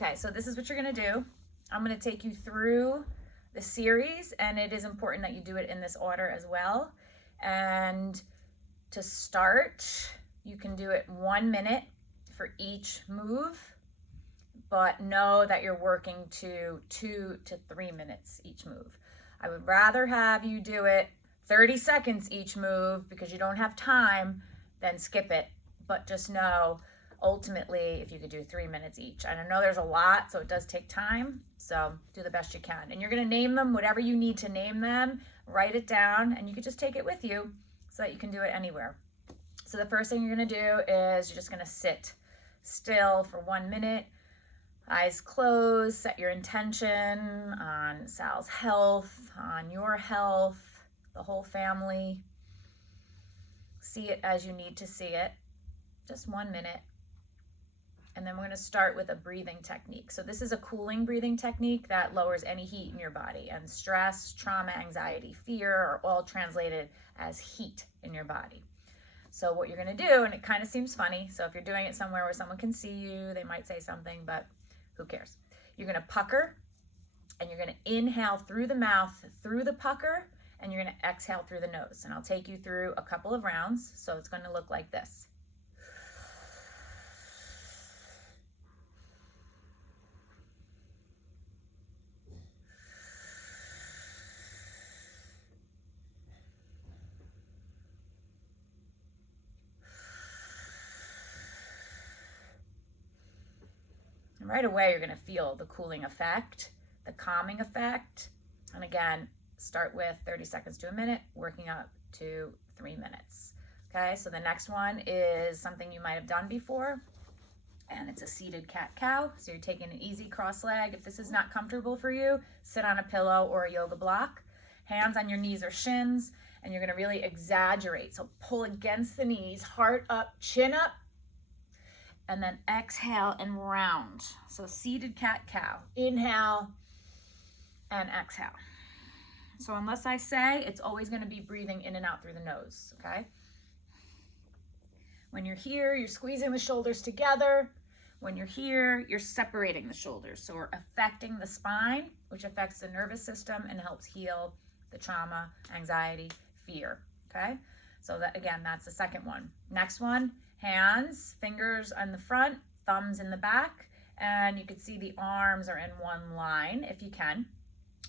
Okay, so this is what you're gonna do. I'm gonna take you through the series, and it is important that you do it in this order as well. And to start, you can do it 1 minute for each move, but know that you're working to 2 to 3 minutes each move. I would rather have you do it 30 seconds each move because you don't have time, then skip it. But just know, ultimately, if you could do 3 minutes each. And I know there's a lot, so it does take time. So do the best you can. And you're going to name them whatever you need to name them. Write it down, and you can just take it with you so that you can do it anywhere. So the first thing you're going to do is you're just going to sit still for 1 minute. Eyes closed, set your intention on Sal's health, on your health, the whole family. See it as you need to see it. Just 1 minute. And then we're going to start with a breathing technique. So this is a cooling breathing technique that lowers any heat in your body. And stress, trauma, anxiety, fear are all translated as heat in your body. So what you're going to do, and it kind of seems funny, so if you're doing it somewhere where someone can see you, they might say something, but who cares? You're going to pucker, and you're going to inhale through the mouth, through the pucker, and you're going to exhale through the nose. And I'll take you through a couple of rounds, so it's going to look like this. And right away, you're going to feel the cooling effect, the calming effect. And again, start with 30 seconds to a minute, working up to 3 minutes. Okay, so the next one is something you might have done before, and it's a seated cat-cow. So you're taking an easy cross leg. If this is not comfortable for you, sit on a pillow or a yoga block. Hands on your knees or shins, and you're going to really exaggerate. So pull against the knees, heart up, chin up, and then exhale and round. So seated cat-cow. Inhale and exhale. So unless I say, it's always going to be breathing in and out through the nose, okay? When you're here, you're squeezing the shoulders together. When you're here, you're separating the shoulders. So we're affecting the spine, which affects the nervous system and helps heal the trauma, anxiety, fear, okay? So that, again, that's the second one. Next one, hands, fingers on the front, thumbs in the back, and you can see the arms are in one line if you can.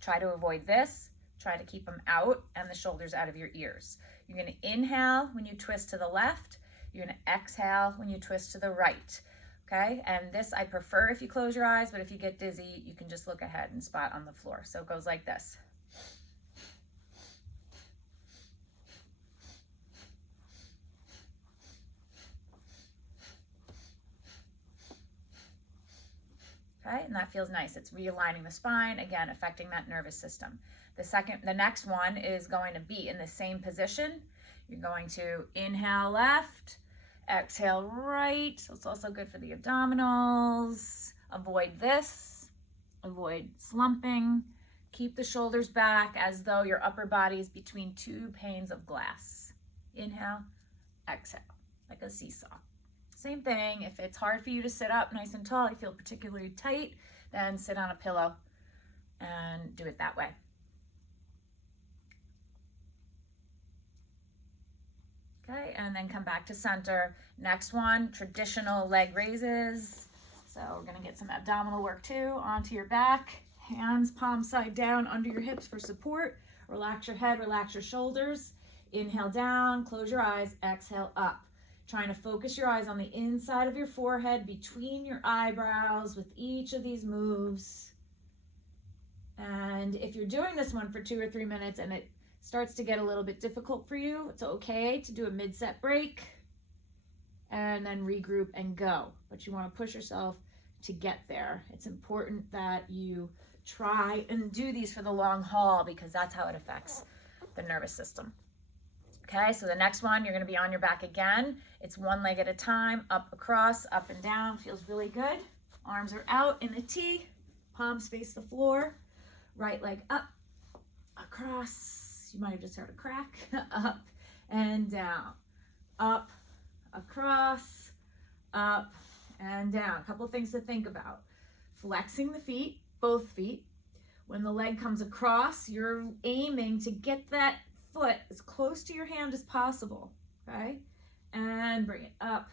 Try to avoid this. Try to keep them out and the shoulders out of your ears. You're going to inhale when you twist to the left. You're going to exhale when you twist to the right. Okay? And this I prefer if you close your eyes, but if you get dizzy, you can just look ahead and spot on the floor. So it goes like this. Okay, and that feels nice. It's realigning the spine, again, affecting that nervous system. The next one is going to be in the same position. You're going to inhale left, exhale right. So it's also good for the abdominals. Avoid this, avoid slumping. Keep the shoulders back as though your upper body is between two panes of glass. Inhale, exhale, like a seesaw. Same thing, if it's hard for you to sit up nice and tall, you feel particularly tight, then sit on a pillow and do it that way. Okay, and then come back to center. Next one, traditional leg raises. So we're gonna get some abdominal work too. Onto your back, hands palm side down under your hips for support. Relax your head, relax your shoulders. Inhale down, close your eyes, exhale up. Trying to focus your eyes on the inside of your forehead, between your eyebrows with each of these moves. And if you're doing this one for 2 or 3 minutes and it starts to get a little bit difficult for you, it's okay to do a mid-set break and then regroup and go. But you want to push yourself to get there. It's important that you try and do these for the long haul because that's how it affects the nervous system. Okay, so the next one, you're going to be on your back again. It's one leg at a time, up, across, up and down. Feels really good. Arms are out in the T. Palms face the floor. Right leg up, across. You might have just heard a crack. Up and down. Up, across, up and down. A couple of things to think about. flexing the feet, both feet. When the leg comes across, you're aiming to get that foot as close to your hand as possible, okay? And bring it up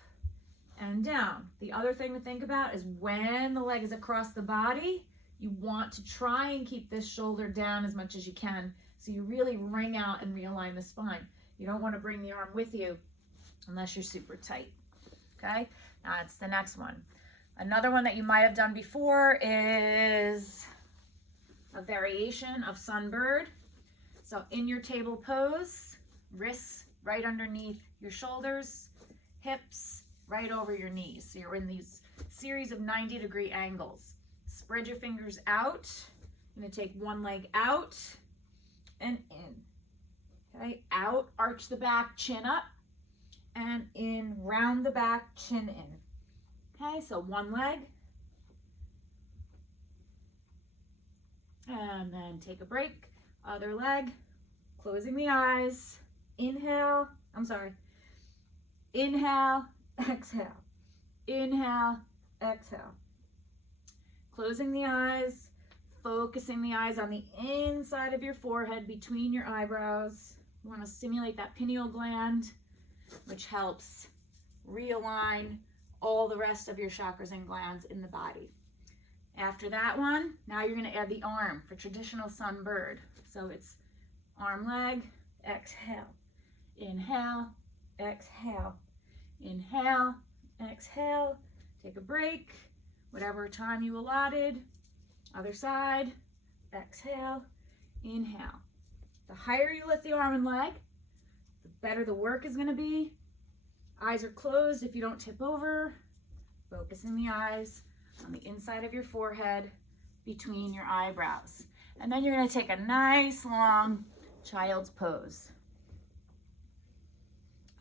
and down. The other thing to think about is when the leg is across the body, you want to try and keep this shoulder down as much as you can so you really wring out and realign the spine. You don't want to bring the arm with you unless you're super tight, okay? That's the next one. Another one that you might have done before is a variation of sunbird. So in your table pose, wrists right underneath your shoulders, hips right over your knees. So you're in these series of 90-degree angles. Spread your fingers out. I'm going to take one leg out and in. Okay, out, arch the back, chin up, and in, round the back, chin in. Okay, so one leg. And then take a break. Other leg, closing the eyes. Inhale, inhale, exhale. Inhale, exhale. Closing the eyes, focusing the eyes on the inside of your forehead between your eyebrows. You want to stimulate that pineal gland, which helps realign all the rest of your chakras and glands in the body. After that one, now you're going to add the arm for traditional sunbird. So it's arm, leg, exhale. Inhale, exhale. Inhale, exhale. Take a break, whatever time you allotted. Other side, exhale, inhale. The higher you lift the arm and leg, the better the work is going to be. Eyes are closed if you don't tip over. Focusing the eyes on the inside of your forehead between your eyebrows. And then you're going to take a nice long child's pose.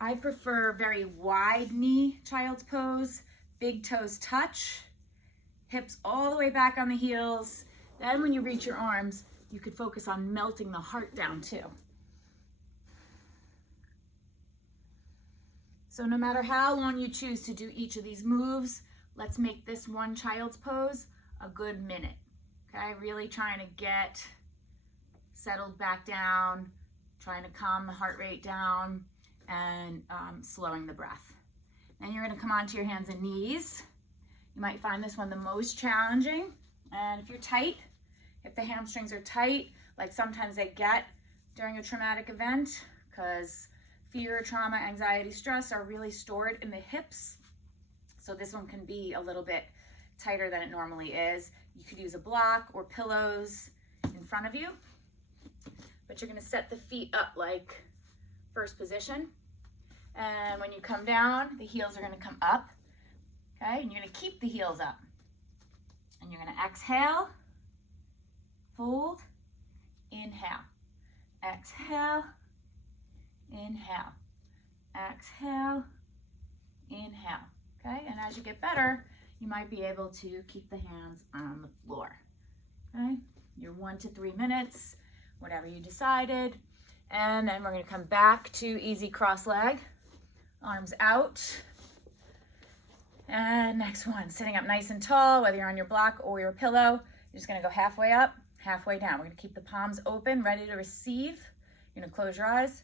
I prefer very wide knee child's pose, big toes touch, hips all the way back on the heels. Then when you reach your arms, you could focus on melting the heart down too. So no matter how long you choose to do each of these moves, let's make this one child's pose a good minute. Okay, really trying to get settled back down, trying to calm the heart rate down, and slowing the breath. Then you're gonna come onto your hands and knees. You might find this one the most challenging. And if you're tight, if the hamstrings are tight, like sometimes they get during a traumatic event, because fear, trauma, anxiety, stress are really stored in the hips. So this one can be a little bit tighter than it normally is. You could use a block or pillows in front of you, but you're gonna set the feet up like first position. And when you come down, the heels are gonna come up, okay? And you're gonna keep the heels up. And you're gonna exhale, fold, inhale, exhale, inhale, exhale, inhale, okay? And as you get better, you might be able to keep the hands on the floor, okay? Your 1 to 3 minutes, whatever you decided. And then we're gonna come back to easy cross leg, arms out. And next one, sitting up nice and tall, whether you're on your block or your pillow. You're just gonna go halfway up, halfway down. We're gonna keep the palms open, ready to receive. You're gonna close your eyes,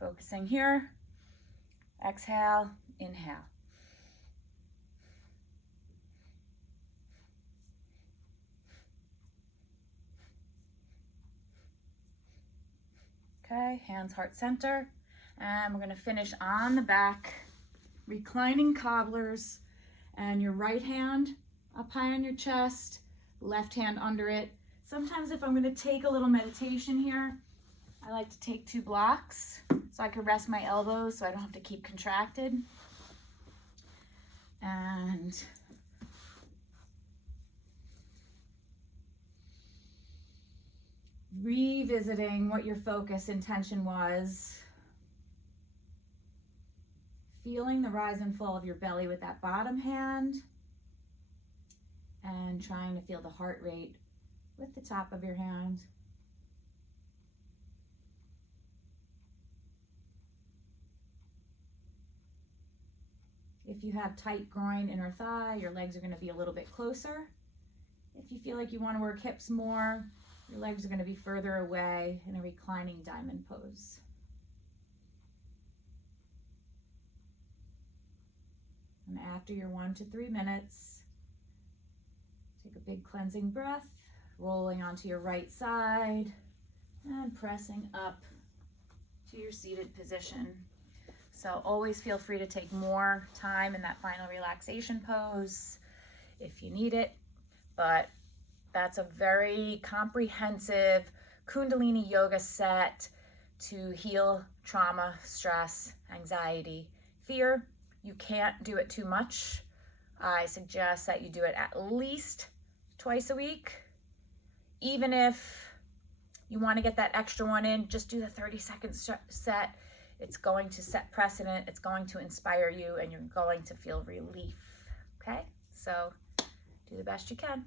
focusing here. Exhale, inhale. Okay, hands heart center. And we're gonna finish on the back, reclining cobblers, and your right hand up high on your chest, left hand under it. Sometimes if I'm gonna take a little meditation here, I like to take 2 blocks so I can rest my elbows so I don't have to keep contracted. And revisiting what your focus intention was. Feeling the rise and fall of your belly with that bottom hand. And trying to feel the heart rate with the top of your hand. If you have tight groin, inner thigh, your legs are going to be a little bit closer. If you feel like you want to work hips more, your legs are going to be further away in a reclining diamond pose. And after your 1 to 3 minutes, take a big cleansing breath, rolling onto your right side and pressing up to your seated position. So always feel free to take more time in that final relaxation pose if you need it. But that's a very comprehensive Kundalini yoga set to heal trauma, stress, anxiety, fear. You can't do it too much. I suggest that you do it at least twice a week. Even if you want to get that extra one in, just do the 30-second set. It's going to set precedent, it's going to inspire you, and you're going to feel relief, okay? So do the best you can.